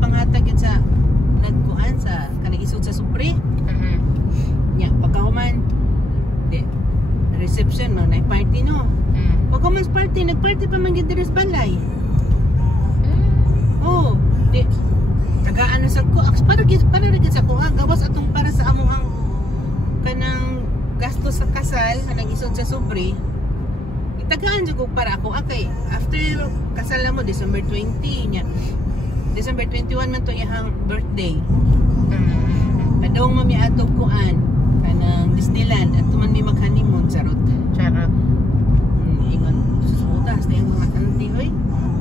ipanghatag yun sa nagkuan sa kanang isod sa supre. Nya pagkahuman di reception no, na party no. Pagkahuman sa party, nagparty pa man gyud diri sa balay. Oh, di tagaan na sa ko para gid sa ko gawas atong para sa among ang kanang gasto sa kasal kanang isod sa supre. Itagaan jud ko para ako okay after kasal na mo December 20 nya. December 21 man to iyang birthday. Padong mami ato kuan kanang Disneyland at tuman mi mag-honeymoon charot. Ingon susutas na yung mga auntie oy.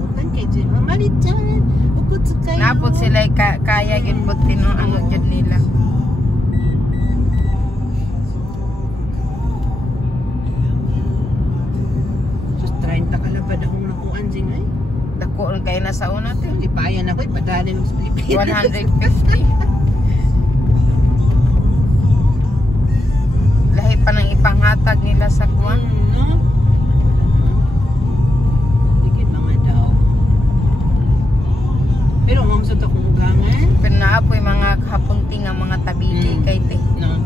Utan kay Jay. Mamalit dyan. Ukot sa kayo. Napot sila kaya yun po ano dyan nila. Sus 30 kalapad akong nakuan Jing ay. Dako kayo na sa una to. Lipayan ako ipadali ng Pilipinas. 150. Lahi pa nang ipanghatag nila sa kuwan. No? Dikit mga daw. Pero mamsot akong ugangan. Pero naapoy mga kapunti nga mga tabili kay te. No.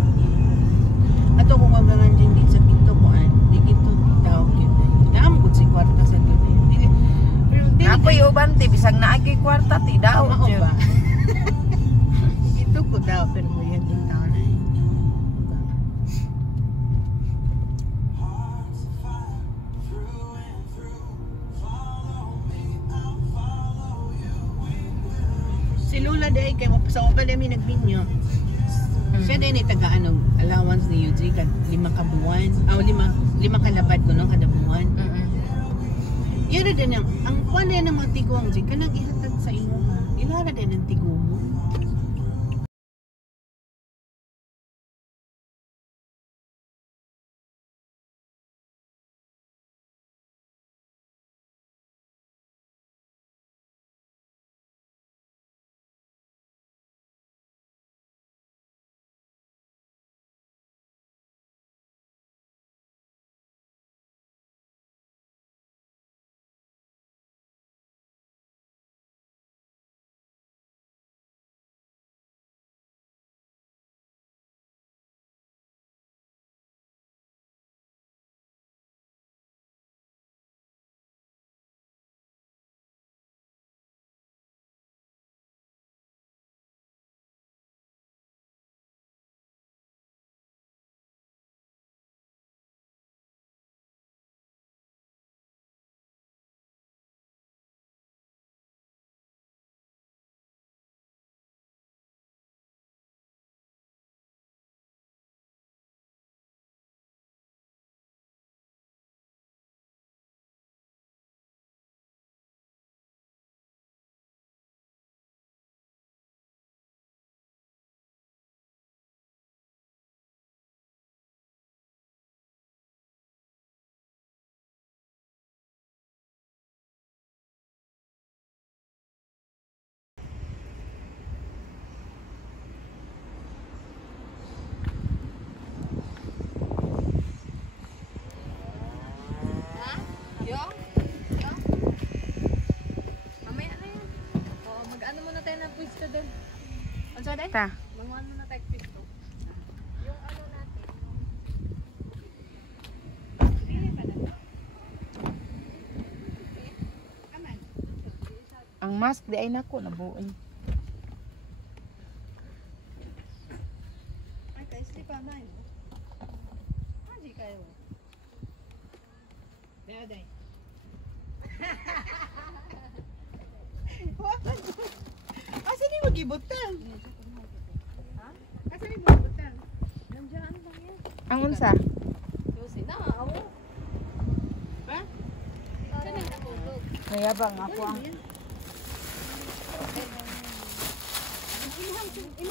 Ato kung ugangan din sa pinto ko an. Dikit to daw kit. Naam gud si kwarta sa to. Naapoy uban te bisag naagi kwarta ti daw. Ba? Ito ko daw pero mo yan din taon ay. Si Lula day kay sa Academy nagbinyo. Siya din ay taga-ano allowance ni UG kad 5 ka buwan. Aw 5 kalabad ko no kada buwan. Yun na din ang kuwan na yan ng mga tiguang Jig kanang ihatag sa imo ha. Ilara din ang tigo mo. Ta. Manguan mo na tayo pisto. Yung ano natin. Ang mask di ay nako nabuoy. Ay, kay slip pa na. Hindi kayo. Day. Asa ni magibutang? Kasi may butang. Nandiyan ano lang yan? Ang unsa? Yosi na, awo. Ha? Saan ang natulog? Mayabang ako ang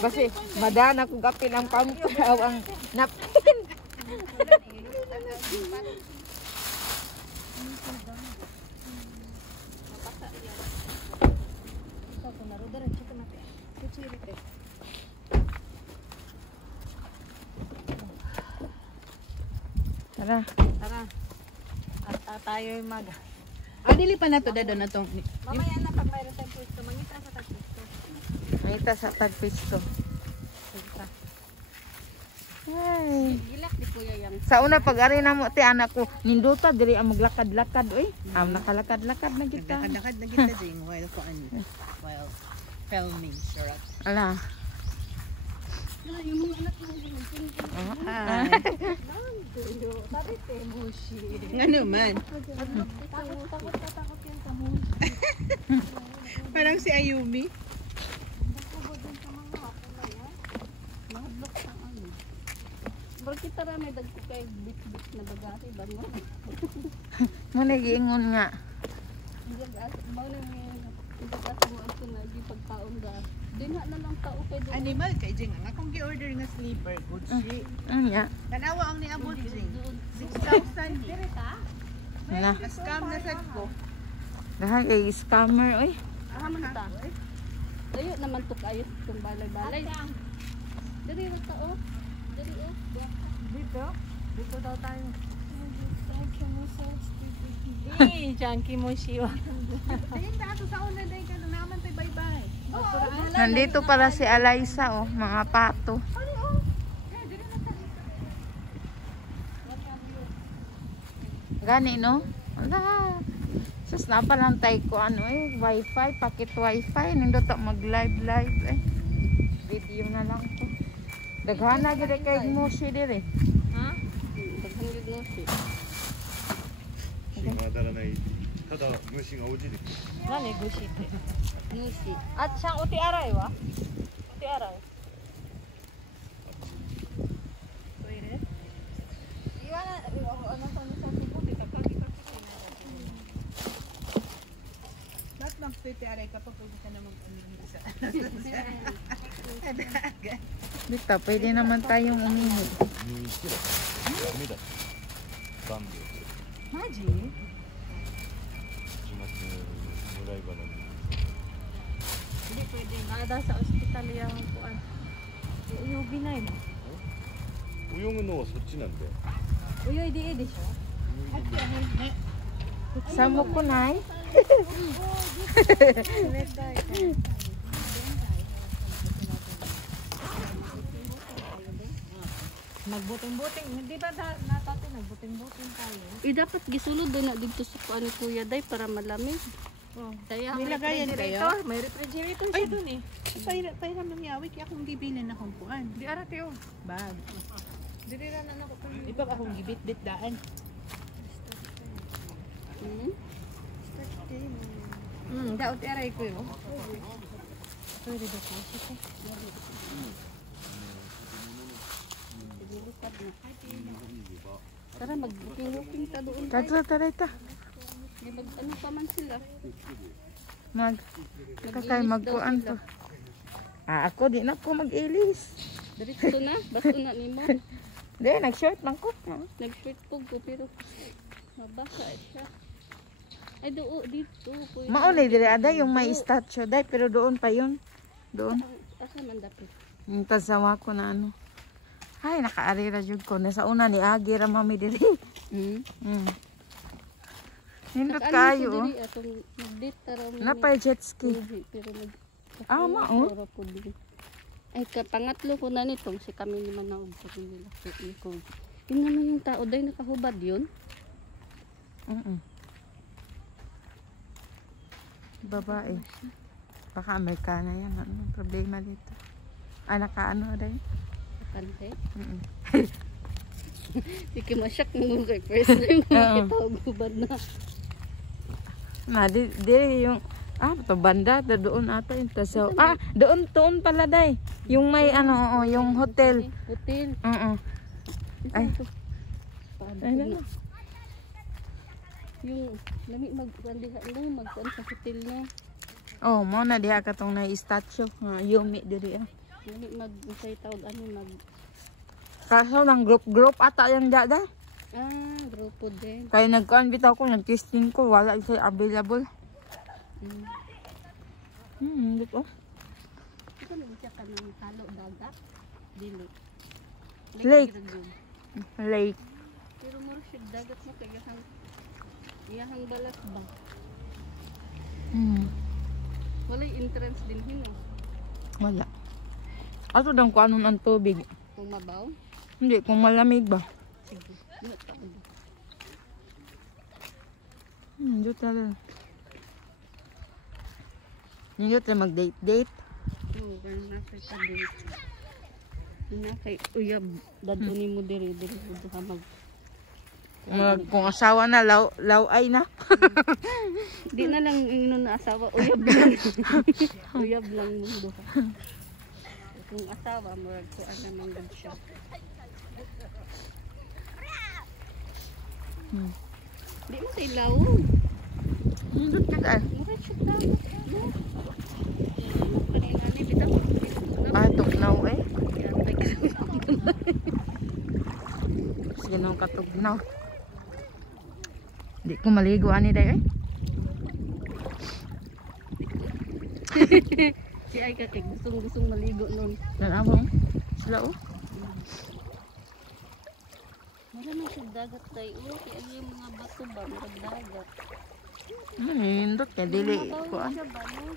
Basi madana ko gapil ang pampaw ang napkin. Tara. At tayo mag. Dili pa na to dadon na tong. Mamaya na pag mayroon tayong pwesto, mangita sa tag pwesto. Mangita sa tagpisto. Ay. Gilak di kuya yang. Sa una pag-ari na mo ti anak ko, ninduta diri ang maglakad-lakad oy. Nakalakad-lakad na kita. Nakadakad na kita ding while filming. Sure. Ala. Yung mga anak mo yung tingin. Sabi te mushi. Nga naman. Takot yan sa mushi. Parang si Ayumi. Bro kita rame dagko kay bit-bit na bagay ba mo? Muna giingon nga. Hindi gas mo na hindi gas mo ang sunagi pagkaon ga. Dinha na lang tao kay doon. Animal kay Jing. Ang akong gi-order nga sleeper. Good shit. Anya. Tanawa ang niabot Jing. 6,000 dire ta. Na. Scam na sad ko. Dahil kay scammer oy. Man ta. Dayo naman to kayo tong balay-balay. Diri ra ta oh. Diri oh. Dito? Dito daw tayo. Junkie mo siya. Ayun na ato sa una day ka naman tay bye-bye. Nandito pala si Alaysa oh, mga pato. Gani no? Wala. Sus na pa lang tayo ko ano eh, wifi, packet wifi. Nindot mag-live eh. Video na lang to. Daghana gid kay Moshi dire. Ha? Daghang gid mo siya. 日が当たらないただ虫が落ちてくる Nani gushi te? Gushi. At siyang uti aray wa? Uti aray. Pwede? Iwan na, ano sa tipo, di ka Ba't mag-tweet aray ka pa pwede ka namang sa Bita, pwede naman tayong umihi. 入院してダメだ残病 Maji? 10月ぐらいから Hindi pwede. Ada sa ospital yung kuan. Uyubi na yun. 泳ぐのはそっちなんで Uyoy di edi siya. Samo ko nay. Nagbuting-buting. Hindi ba natati nagbuting-buting tayo? Dapat gisulod doon na dito sa kuan ni Kuya Day para malamig. Kaya Nilagayan kayo? May refrigerator siya doon eh. Pairam ng yawi kaya akong gibilan na kong puan. Di arate oh. Bag. Dili ra na nako. Ipag akong gibit-bit daan. Daot aray ko yo. Pwede ba ko? Tara mag-booking ta doon. Tara. May ano pa man sila. Kakay magkuan to. Ako di na ko mag-ilis. Diretso na, basto na nimo. Di, nag-short lang ko. Nag-short ko pero mabasa siya. Ay dito. Maunay dire ada yung may statue dai pero doon pa yun. Doon. Asa man dapit? Yung tasawa ko na ano. Ay, nakaarira jud ko. Nasa una ni Agi ra mami diri. Nindot kayo. Oh. Napay jet ski. Pero mao. Ay, pangatlo ko na nitong si kami ni Manaog sa nila. Yun naman yung tao dahil nakahubad yun. Babae. Baka Amerikana yan. Ano problema dito? Nakaano dahil? Kante? Hindi masyak mo kay first time mo kita hubad na. Di yung to banda doon ata yung tasaw. Doon pala day. Yung may yung hotel. Hotel. Ay. Yung lami magkuan sa hotel na. Mo na diha katong na statue. Yumi diri Lami mag-usay tawag mag Kaso ng group ata yung dada. grupo din. Kaya nagkuan bitaw ko, nag-testing ko, wala siya available. Dito. Ito lang siya ka ng halo dagat. Dili. Lake. Lake. Pero mo siya dagat mo kaya iyahang balat ba? Wala entrance din hino. Wala. Ato dang kuanon ang tubig. Kung mabaw. Hindi, kung malamig ba? Sige. Dito pa. Nindot na lang. Nindot na mag-date-date. Oo, ganun na sa date. Na kay uyab. Dadunin mo diri ka mag... Kung asawa na, law-ay na. Di na lang yung asawa, uyab lang. Uyab lang mundo ka. Kung asawa, marag ko naman good siya. Di mo tayo lawong. Nindot ka daan. Mukha siya ka. Kanina ni, bitaw. Ah, tugnaw eh. Sige nung katugnaw. Di ko maligo ani day eh. Si ay ka kay gustong maligo nun. Nanabang sila oh. Maraming siya dagat tayo. Kaya yung mga bato ba, marag dagat. Nindot ka dili Mabaw ko siya ba, no?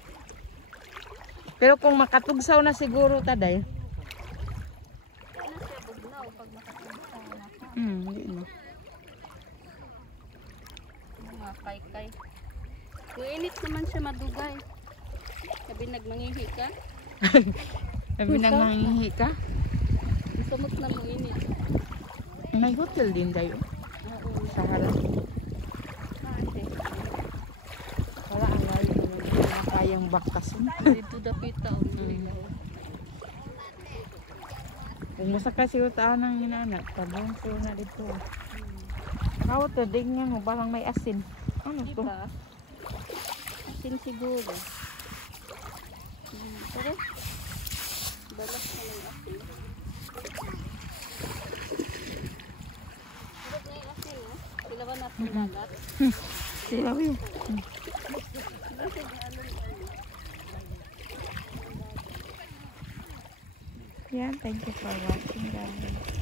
Pero kung makatugsaw na siguro taday. Kaya na siya bugnaw pag makatagsa na ka. Hindi na. Mga kay-kay. Kung init naman siya madugay. Sabi nagmangihi ka. Sabi nang nangihi ka. Sumot na mo init. May hotel din tayo. Oo. Sa harap. Kasi, Wala ang layo na kayang bakasin. dito dapita o Kung masakay siguro taan ng inanak, tabong siguro na dito. Kawat na din nga mo, parang may asin. Ano to? Diba? Asin siguro. Tara. Dalas na lang asin. Dalas na yung asin, no? Sila ba natin dagat? Sila yun. Yan, thank you for watching guys.